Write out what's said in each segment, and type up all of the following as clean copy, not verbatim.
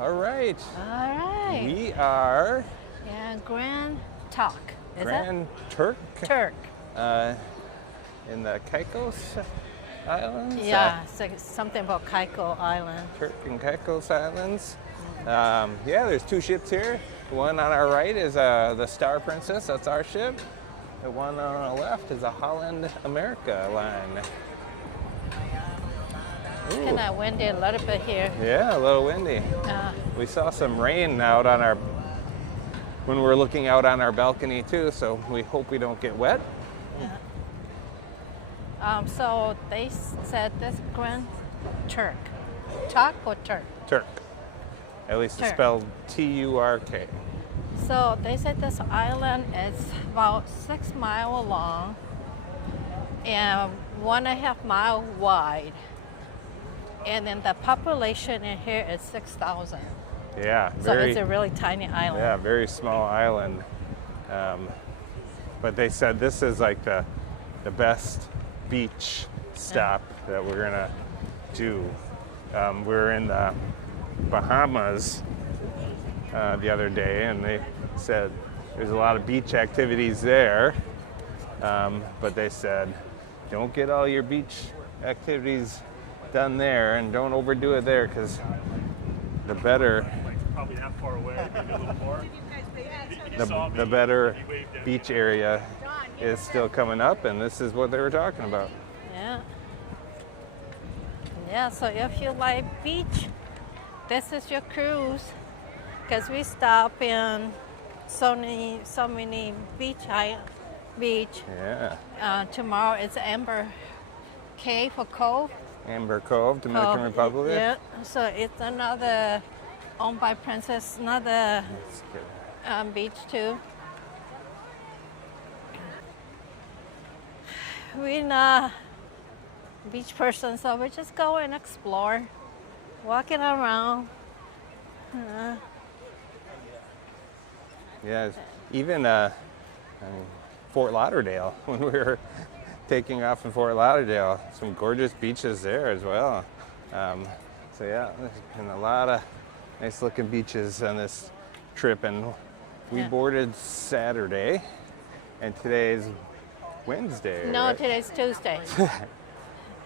All right. All right. We are Grand Turk. Is Grand Turk it? Turk. In the Caicos Islands. Yeah, something about Caicos Island. Turk and Caicos Islands. Yeah, there's two ships here. The one on our right is the Star Princess. That's our ship. The one on the left is a Holland America line. It's kind of windy a little bit here. Yeah, a little windy. We saw some rain out on when we're looking out on our balcony too, so we hope we don't get wet. Yeah. So they said this Grand Turk. Turk or Turk? Turk. At least it's spelled T-U-R-K. So they said this island is about 6 miles long and 1.5 miles wide. And then the population in here is 6,000. Yeah. So it's a really tiny island. Yeah, very small island. But they said this is like the best beach stop that we're gonna do. We're in the Bahamas the other day, and they said there's a lot of beach activities there. But they said, don't get all your beach activities done there, and don't overdo it there, because the better probably that far away, maybe a little more. the better beach area is still coming up, and this is what they were talking about. Yeah, so if you like beach, this is your cruise, because we stop in so many beach. Yeah. Tomorrow it's Amber Cave or Cove. Amber Cove, Dominican Republic. Yeah, so it's another owned by Princess, another beach too. We're not beach person, so we just go and explore, walking around. Yeah, even Fort Lauderdale, when we were taking off in Fort Lauderdale, some gorgeous beaches there as well. So yeah, there's been a lot of nice looking beaches on this trip, and we boarded Saturday, and today's Wednesday. No, right? today's Tuesday.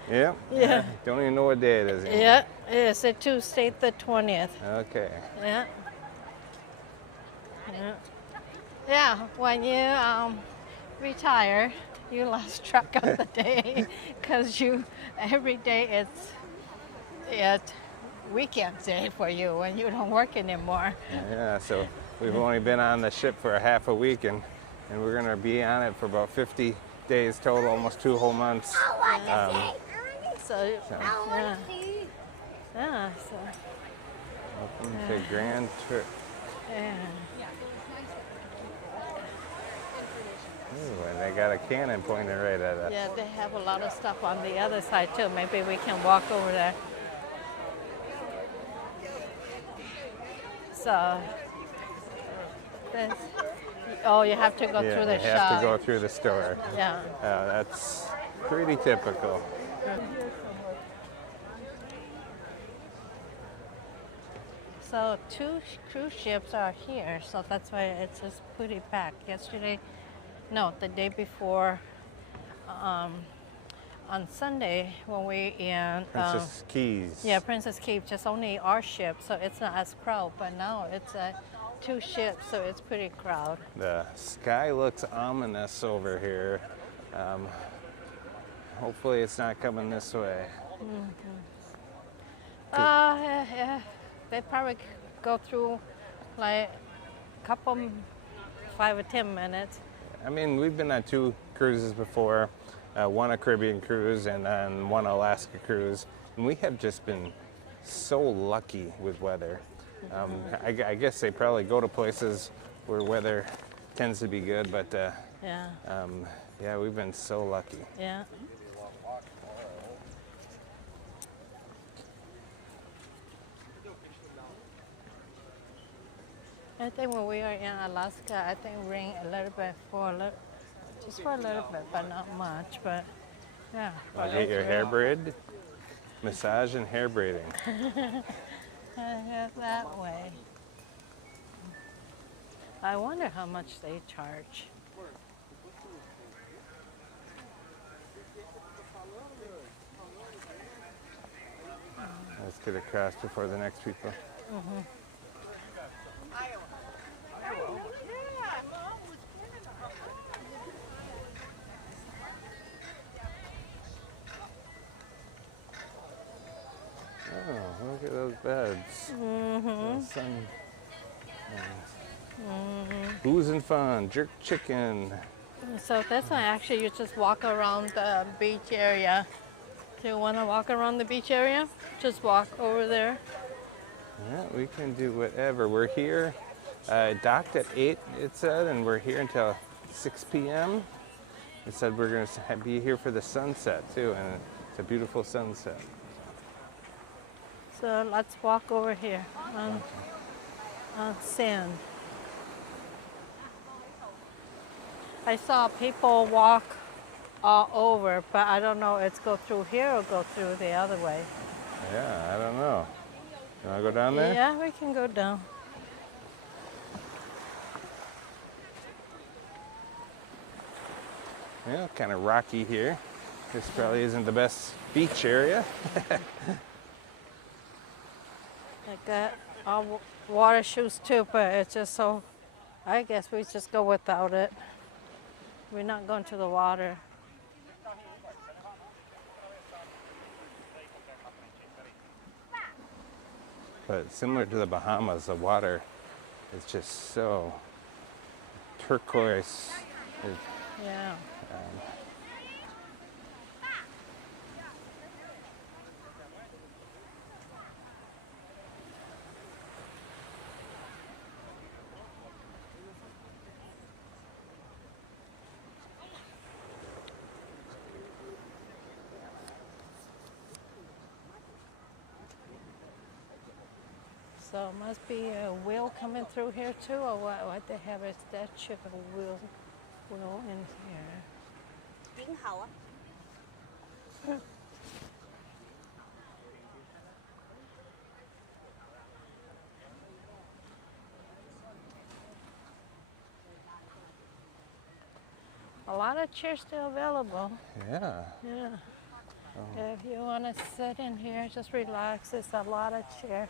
Yeah. Yeah. Don't even know what day it is anymore. Yeah, it's a Tuesday the 20th. Okay. Yeah. Yeah. Yeah, when you retire, you lost track of the day, because every day it's weekend day for you when you don't work anymore. Yeah, so we've only been on the ship for a half a week, and we're going to be on it for about 50 days total, almost 2 whole months. Welcome to Grand Turk. Yeah. Ooh, and they got a cannon pointing right at us. Yeah, they have a lot of stuff on the other side too. Maybe we can walk over there. So, you have to go through the shop. You have to go through the store. Yeah. That's pretty typical. So 2 cruise ships are here, so that's why it's just pretty packed. The day before, on Sunday when we in Princess Keys. Yeah, Princess Cape, just only our ship, so it's not as crowded. But now it's 2 ships, so it's pretty crowded. The sky looks ominous over here. Hopefully it's not coming this way. Yeah. They probably go through like a couple, 5 or 10 minutes. I mean, we've been on 2 cruises before, one a Caribbean cruise and then one Alaska cruise, and we have just been so lucky with weather. I guess they probably go to places where weather tends to be good, but yeah, we've been so lucky. Yeah. I think when we are in Alaska, I think rain a little bit just for a little bit, but not much. But yeah. Get your hair braided? Massage and hair braiding. That way. I wonder how much they charge. Let's get across before the next people. Oh, look at those beds. The sun. Booze and fun, jerk chicken. So this one, actually, you just walk around the beach area. Do you want to walk around the beach area? Just walk over there. Yeah, we can do whatever. We're here, docked at 8, it said, and we're here until 6 p.m. It said we're going to be here for the sunset, too, and it's a beautiful sunset. So let's walk over here on sand. I saw people walk all over, but I don't know it's go through here or go through the other way. Yeah, I don't know. You want to go down there? Yeah, we can go down. Yeah, kind of rocky here. This probably isn't the best beach area. I got all water shoes too, but it's just so, I guess we just go without it. We're not going to the water. But similar to the Bahamas, the water is just so turquoise. Yeah. So it must be a whale coming through here too, or what they have a statue of a whale in here. 挺好啊。A lot of chairs still available. Yeah. Yeah. If you want to sit in here, just relax. There's a lot of chair.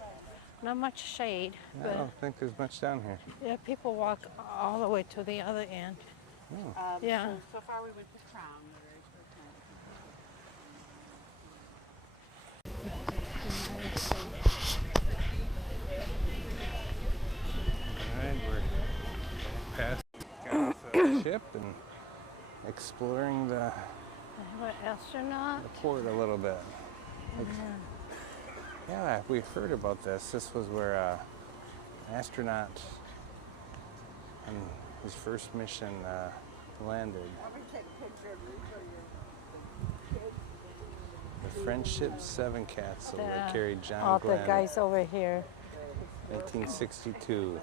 Not much shade, I but don't think there's much down here. yeah, people walk all the way to the other end. Yeah. So far we went to Crown. All right, we're past the ship and exploring the What, astronaut? port a little bit. Yeah, we've heard about this. This was where an astronaut on his first mission landed. The Friendship 7 capsule that carried John All Glenn, the guys over here. 1962.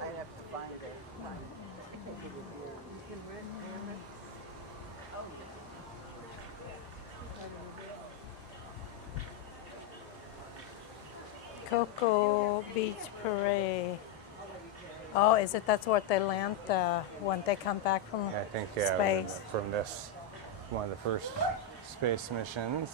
I'd have to find it. Cocoa Beach Parade. Oh, is it that's where they land when they come back from I think, space? from this, one of the first space missions.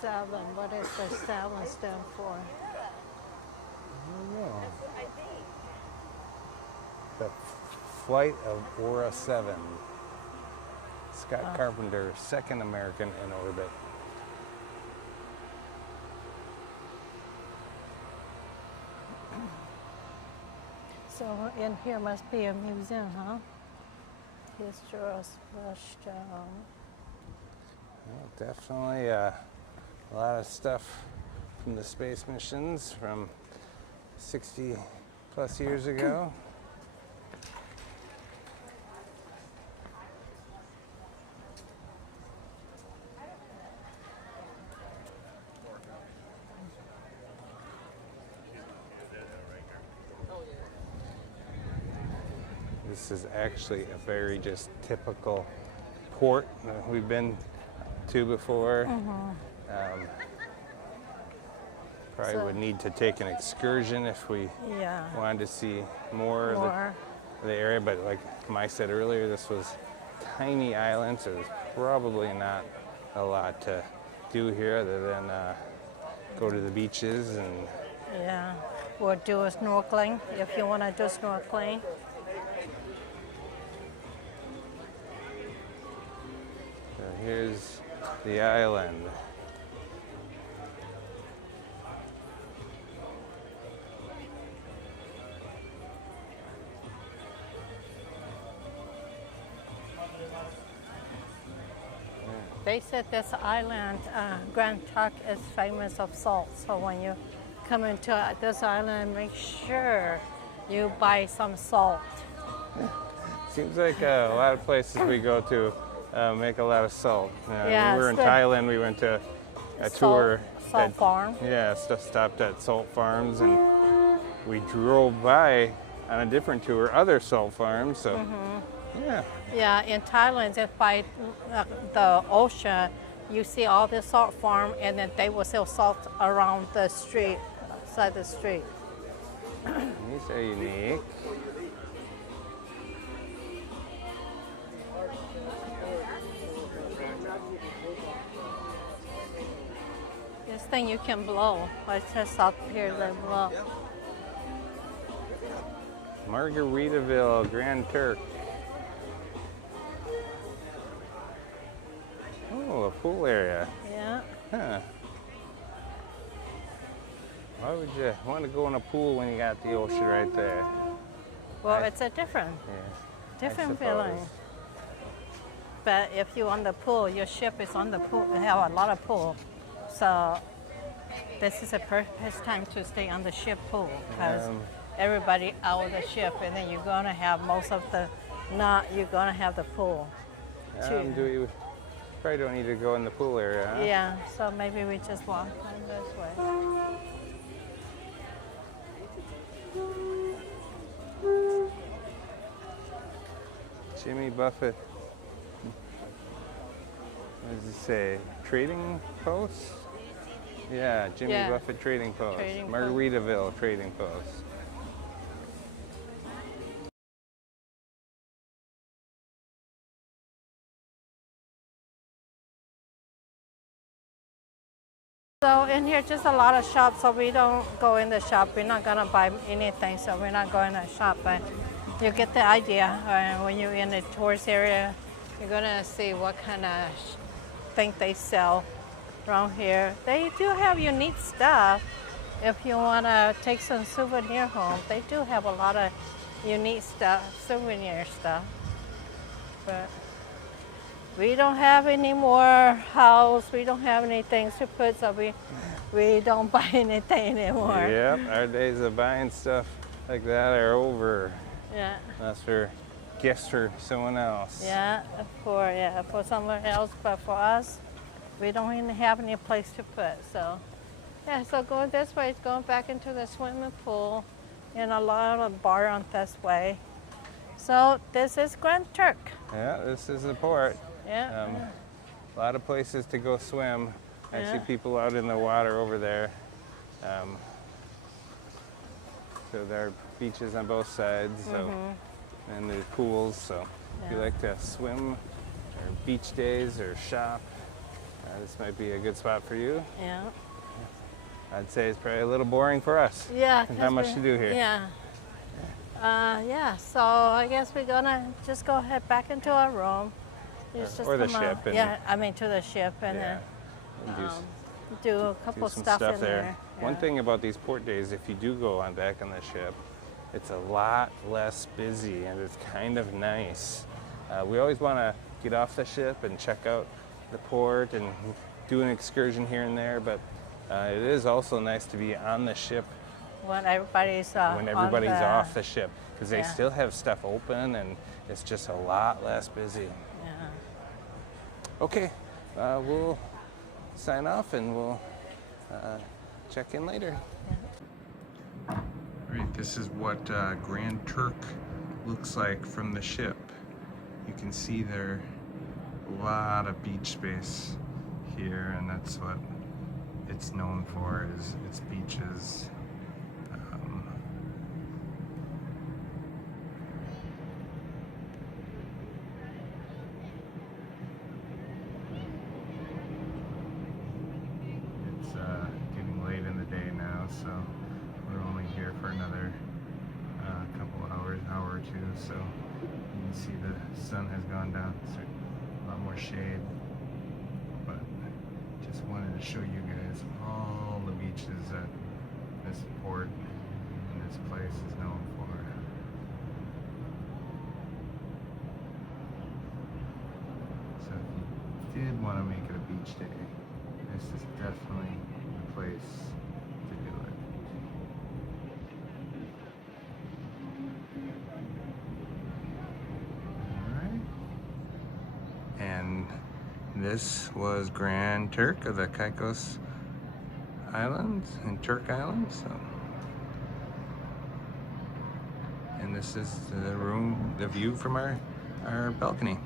Seven. What is the 7 stand for? I don't know. The flight of Aura 7. Scott Carpenter, second American in orbit. So in here must be a museum, huh? History Well, definitely a lot of stuff from the space missions from 60 plus years ago. This is actually a very just typical port that we've been to before. Probably So- would need to take an excursion if we yeah. wanted to see more of the area, but like Mai said earlier, this was tiny island, so there's probably not a lot to do here other than go to the beaches and Yeah. Or do a snorkeling if you want to do snorkeling. so here's the island. They said this island, Grand Turk, is famous of salt. So when you come into this island, make sure you buy some salt. Seems like a lot of places we go to make a lot of salt. Yeah, we were in it's good. Thailand, we went to a tour. Salt farm. Yeah, stopped at salt farms, and we drove by on a different tour other salt farms. So, yeah. Yeah, in Thailand, it's by the ocean. You see all the salt farm, and then they will sell salt around the street, outside the street. These are unique. This thing you can blow. It's just up here that blow. Margaritaville, Grand Turk. Oh, a pool area. Yeah. Huh. Why would you want to go in a pool when you got the ocean right there? Well, it's a different Yeah. feeling. suppose. But if you're on the pool, your ship is on the pool. They have a lot of pool. So this is a perfect time to stay on the ship pool because everybody out of the ship, and then you're gonna have most of the you're gonna have the pool too. You probably don't need to go in the pool area, huh? Yeah, so maybe we just walk down this way. Jimmy Buffett. What does it say? Trading Post? Yeah, Jimmy Yeah. Buffett Trading Post. Trading Post. Margaritaville Trading Post. So in here, just a lot of shops, so we don't go in the shop. We're not gonna buy anything, so we're not going to shop, but you get the idea. When you're in the tourist area, you're gonna see what kind of thing they sell around here. They do have unique stuff. If you wanna take some souvenir home, they do have a lot of unique stuff, souvenir stuff. But we don't have any more house. We don't have any things to put, so we don't buy anything anymore. Yep, our days of buying stuff like that are over. Yeah. That's for gifts for someone else. Yeah, for someone else, but for us, we don't even have any place to put. So, yeah. So going this way is going back into the swimming pool, and a lot of bar on this way. So this is Grand Turk. Yeah, this is the port. Yeah. A lot of places to go swim. I see Yeah. people out in the water over there. So there are beaches on both sides, so and there's pools. So if you Yeah. like to swim or beach days or shop, this might be a good spot for you. Yeah. I'd say it's probably a little boring for us. Yeah. There's not much to do here. Yeah. Yeah. So I guess we're gonna just go head back into our room. Just Or the come ship and- yeah, I mean to the ship, and Yeah. then And do a couple some stuff stuff in there. there. One Yeah. thing about these port days, if you do go on back on the ship, it's a lot less busy, and it's kind of nice. We always want to get off the ship and check out the port and do an excursion here and there, but it is also nice to be on the ship when everybody's off the ship, because they Yeah. still have stuff open and it's just a lot less busy. Yeah. Okay, we'll sign off and we'll check in later. All right, this is what Grand Turk looks like from the ship. You can see there a lot of beach space here, and that's what it's known for, is its beaches. It's getting late in the day now, so we're only here for another couple hours, hour or two, so you can see the sun has gone down, so a lot more shade, but just wanted to show you guys all the beaches that this port and this place is known for. So if you did want to make it a beach day, this is definitely the place to do it. Alright. And this was Grand Turk of the Caicos Islands and Turk Islands. So. And this is the view from our balcony.